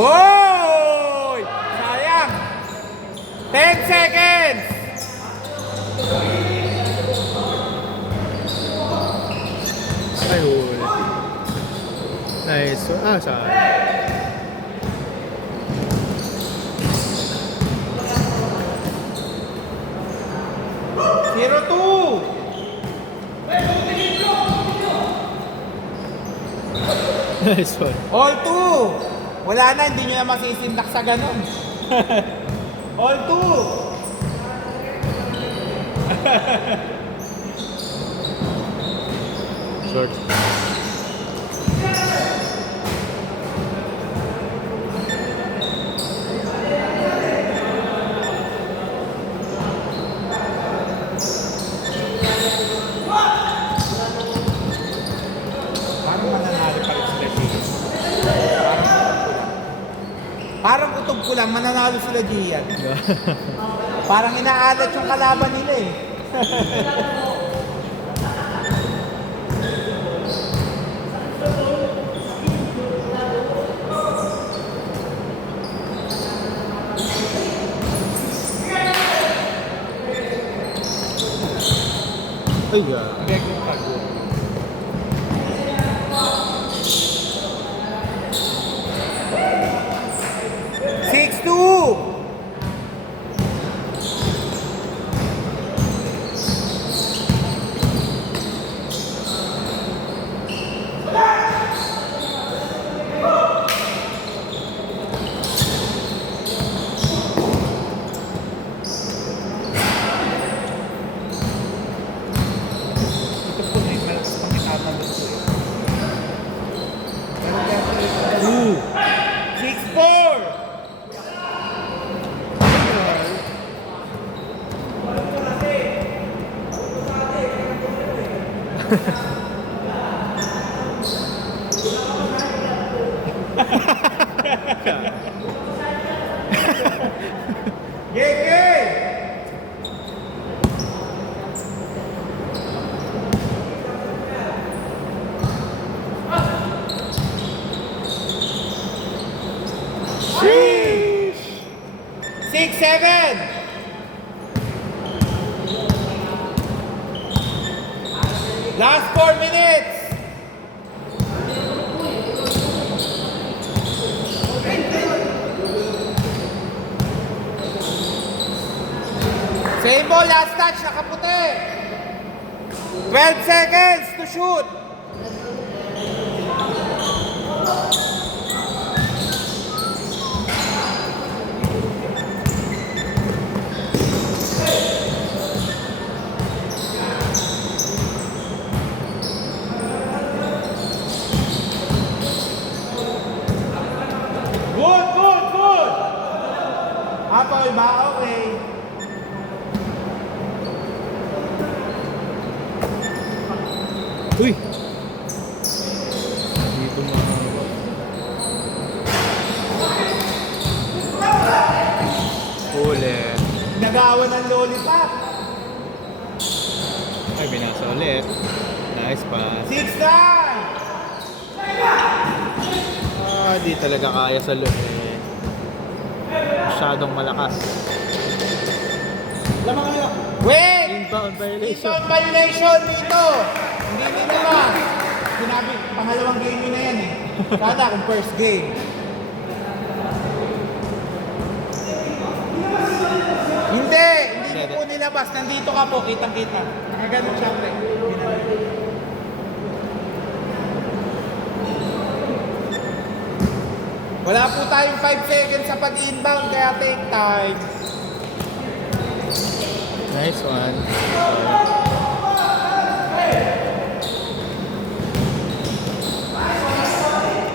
Oy! Sayang! 10 seconds! Ay, huli. Nice. Sayang. Zero two! Nice one. All two! Wala na, hindi nyo na masisindak sa ganun. All two! Short. Parang mananalo pa rin sila Gian. Parang kutob ko lang, mananalo sila Gian. Parang inaalat yung kalaban nila eh. Ay, yeah. Regong tago. Six two! Ito po na yung malakas pang itatabot ko eh. Ooh. 6-4! Gege! Sheesh. 6-7! Last 4 minutes! Same ball, last touch, nakaputi! 12 seconds to shoot! Good, good, good! Apoy ba? Okay. Uy! Dito mahaba. Huli. Nagawa ng lollipop. Ay, binasa ulit. Nice pass. 6-9! Di talaga kaya sa loob eh. Masyadong malakas. Lamang kayo. Wait! Inbound violation. Inbound violation dito! Hindi dito ba? Sinabi, pangalawang game nyo na yan eh. Kada kung first game. Hindi po nilabas. Nandito ka po, kitang-kita. Nakaganon siya, pre. Wala po tayong 5 seconds sa pag-inbound, kaya take time. Nice one.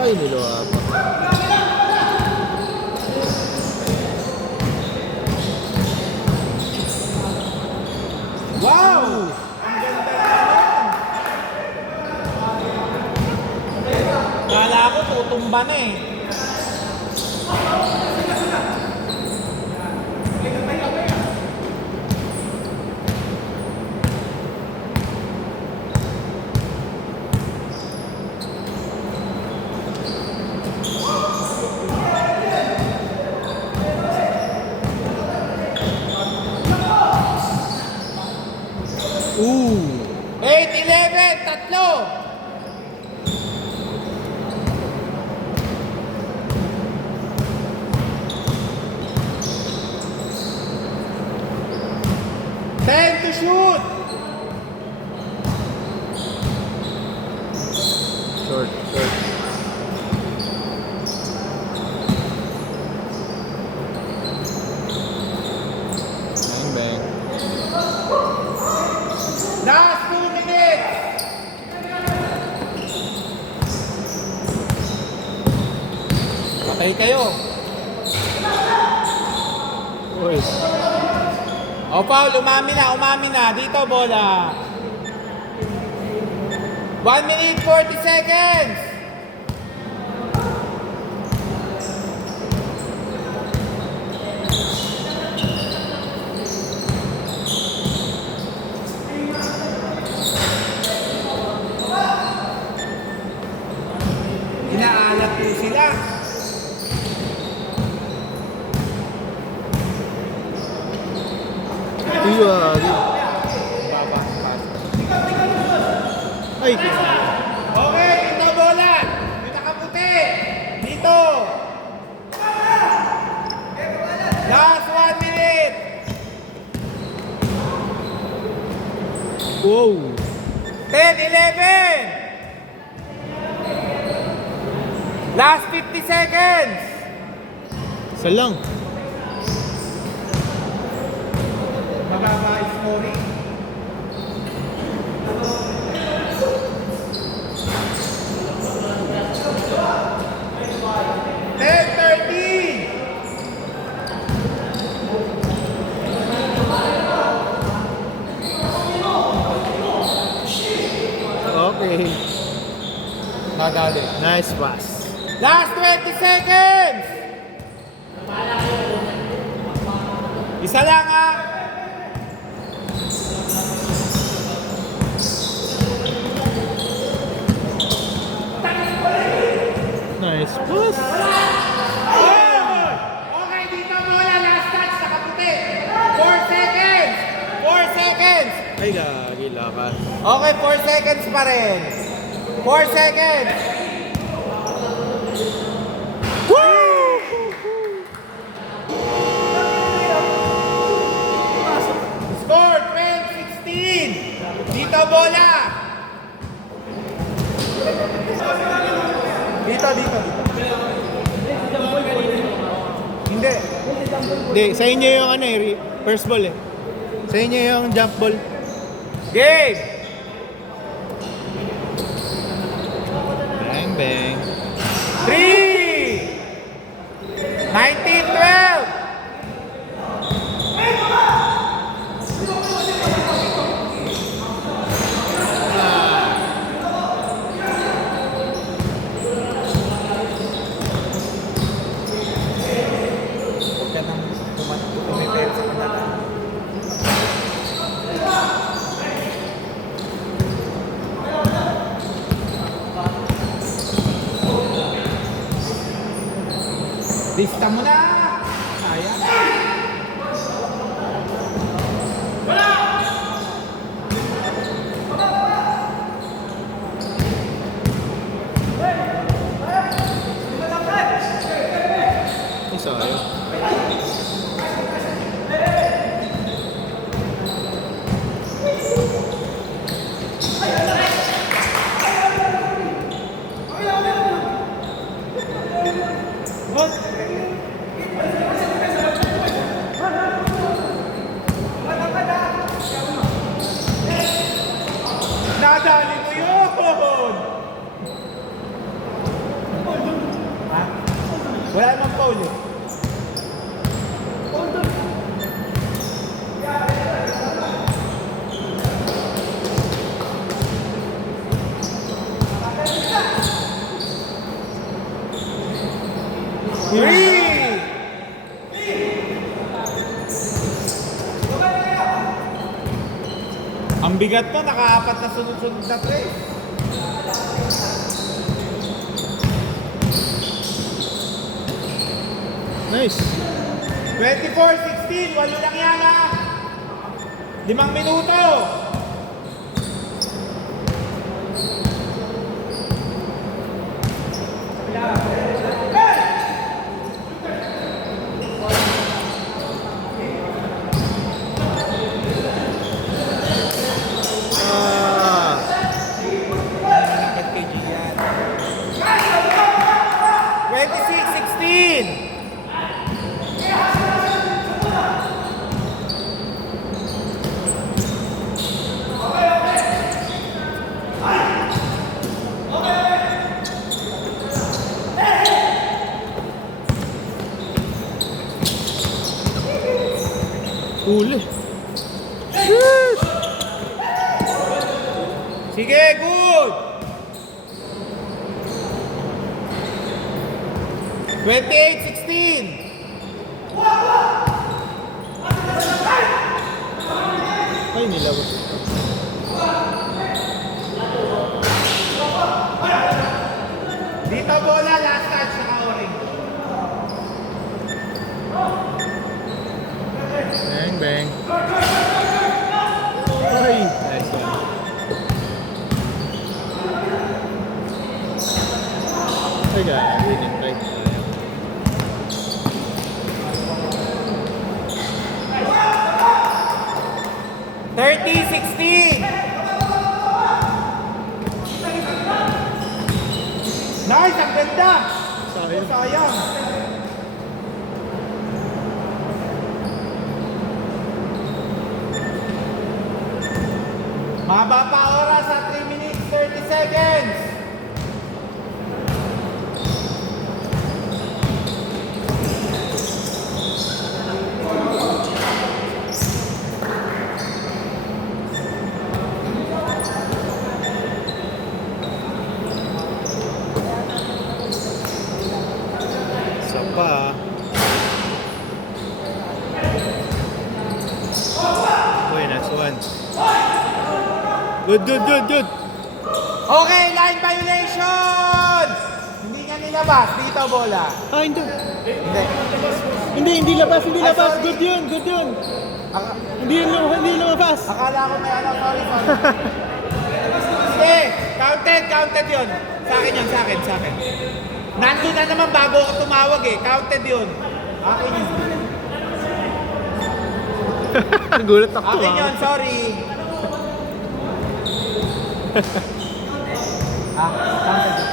Ay, niluwa pa. Wow! Ang ganda naman. Kala ko tutumba na eh. Ooh! 8-11, tatlo! Time to shoot! Short, short. Bang, bang. Last 2 minutes! Patay kayo. Uy. O Paul, umami na. Dito, bola. 1 minute, 40 seconds! Inaalat po sila. Iyari. Ay, Okay, ito bola. Yung nakaputi. Dito. Last 1 minute. wow. 10, 11. Last 50 seconds. Isa lang. Magama scoring. Ten, 13. Okay. Madali. Nice pass. Last 20 seconds. Isa lang ah. Nice pass. Okay, dito bola. Last touch. Nakaputi. 4 seconds. 4 seconds. Ay, gagi lakas. Okay, 4 seconds pa rin. 4 seconds. Score 12-16. Dito bola. Dito. Hindi. Hindi, sa inyo yung ano eh, first ball eh. Sa inyo yung jump ball. Game. Bang, bang. 3. 19-12. Lista mo na! Sayang. Ay, sayang. Nadali mo yun! Ha? Wala namang foul eh. Three! Ang bigat mo, nakaapat na sunod-sunod na tres. Nice. 24-16, walo lang yan ha. 5 minuto. Ah. 26-16. Huli. Sige, good. 28-16. Ay, nilabas. Dito bola, last touch, naka-oring. Bang, bang. Ay, nice one. Ay, winning right. 30-16. Nice, ang ganda. Sayang. Sayang. Maba pa oras sa 3 minutes 30 seconds. Isa pa. Uy, nice one. Good, good, good, good. Okay, line violation! Hindi nga nilabas. Dito bola. Ah, hindi. Hindi. Hindi labas, hindi Ay, labas. sorry. Good yun, good yun. Ak- Hindi lumabas. akala ko may ano, sorry. Sige, counted yun. Sa akin yun, sa akin. Nandun na naman bago ako tumawag eh. Counted yun. Akin yun. Gulat ako. Akin yun, sorry. Counted yun.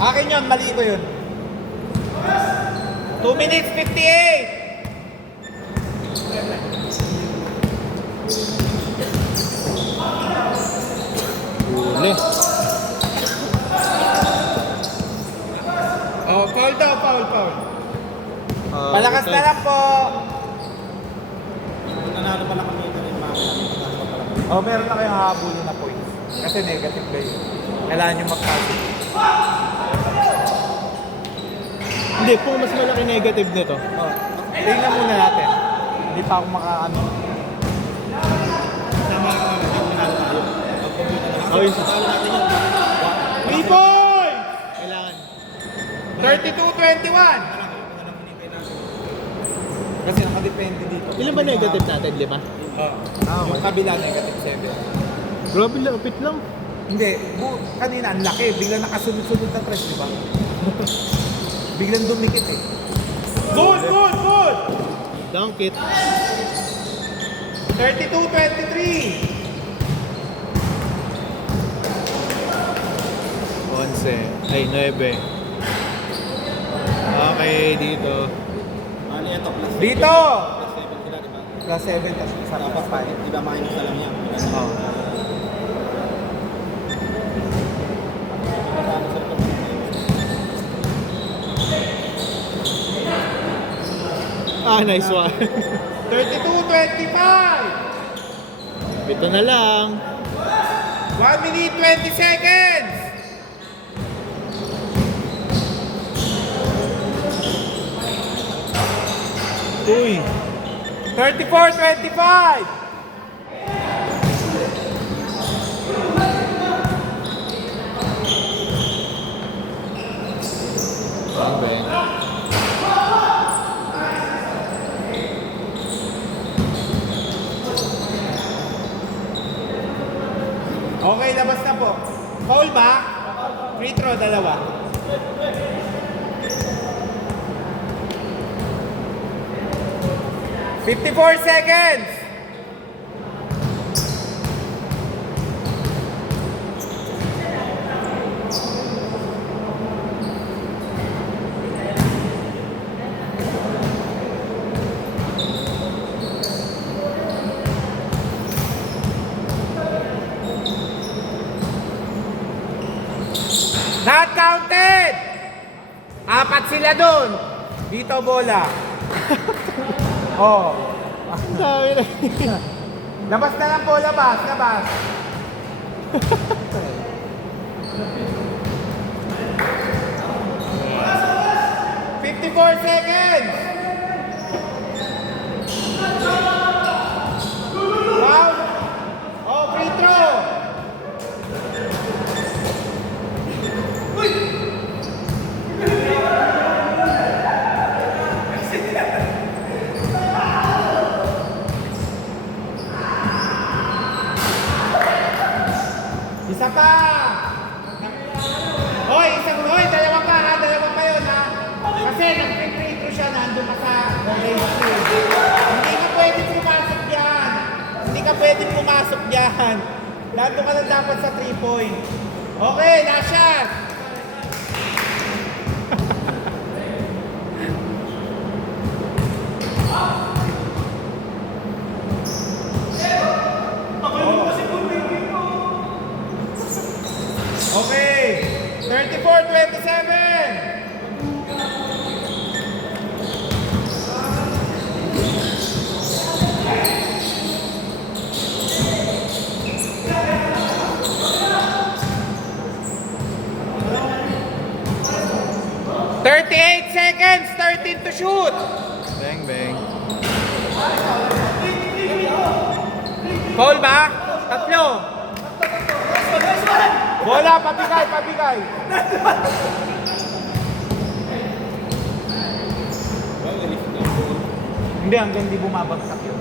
Akin yun, mali ko yun. 2 minutes 58. Huli. Oh, foul daw, foul. Ah, Palakas okay. na lang po. Nanalo pala kami ito rin mga Oh, meron na kayong habulin na points. Kasi negative kayo. Kailangan nyo mag-positive. Hindi, kung mas malaki negative nito. Oh, tingnan muna natin. Hindi pa ako maka-ano. Oh, yun. 3 points! Kailangan. 32-21. Kasi nakadepende dito. Ilan ba negative natin? 5? Yung kabila negative 7. Grabe, lapit lang. Hindi, kanina ang laki. Biglang nakasunod-sunod na tres, di ba? Biglang dumikit eh. Good! Dunk it. 32-23. 11. Ay, 9. Okay, dito. Ano yan to? Plus Dito! 7 sila, di ba? Plus 7 kasi sa Dapat pa, di ba minus na lang yan? Oh. nice one. 32-25. Ito na lang. 1 minute 20 seconds. Uy. 34-25. Bang. Okay, labas na po. Foul ba? Free throw, dalawa. "54 seconds." Not counted! Apat sila dun. Dito bola. Oh. Ang dami na. Labas na lang po, labas, labas. "54 seconds. Foul. Oh, free throw. Isa pa! Hoy, dalawa pa ha, dalawa pa yun ha. Kasi nag-free throw siya, nandun ka sa range field. Hindi ka pwede pumasok diyan. Hindi ka pwede pumasok diyan. Nandun ka lang dapat sa 3-point. Okay, na-shot! Okay, 34-27. "38 seconds, 13 to shoot." Bang, bang. Foul ba? Tatlo. Bola, pabigay, pabigay. Hindi, hanggang di bumabagsak yun.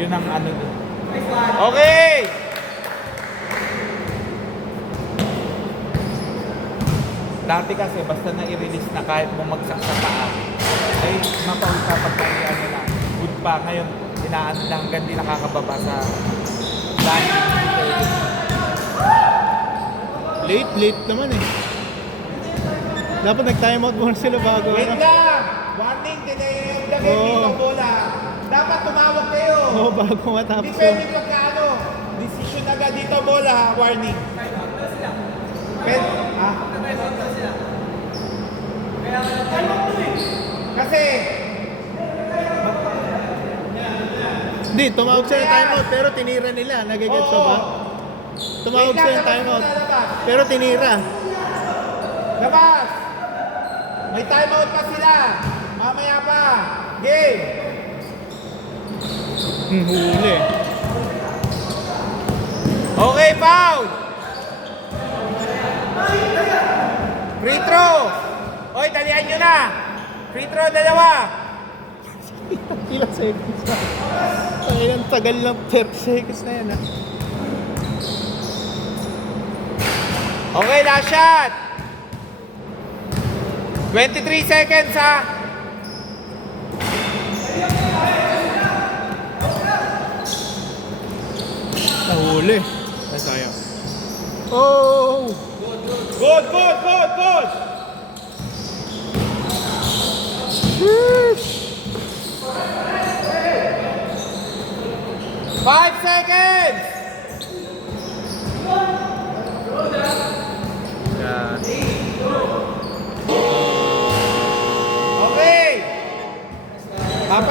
Yun ang ano dun. Okay! Dati kasi basta na-i-release na kahit bumagsak sa paa, ay mapausa pagkaya ano na. Good pa. Ngayon, inaan na hanggang di nakakababa sa landing. Late naman eh. Dapat nag-timeout muna sila bago. Wait Ano? lang! Warning, delay yung the game dito bola. Dapat tumawag kayo. Oo, bago matapos. Hindi pwede pagkaano. Decision agad dito bola ha, warning. Pwede, ha? Kasi, Hindi, tumawag sila ng timeout pero tinira nila. Nagigets ka ba? Tumawag wait lang, sila ng labas timeout muna, labas. pero tinira. Labas! May timeout pa sila. Mamaya pa. Game. Huli. Okay, foul. Free throw. Oy, dalian nyo na. Free throw, dalawa. Ilang seconds na. Ay, ang tagal ng 30 seconds na yan ah. Okay, last shot. 23 seconds ha. Nahuli. Ay, sayang. Oh! Good, good, good, good. Sheesh! 5 seconds.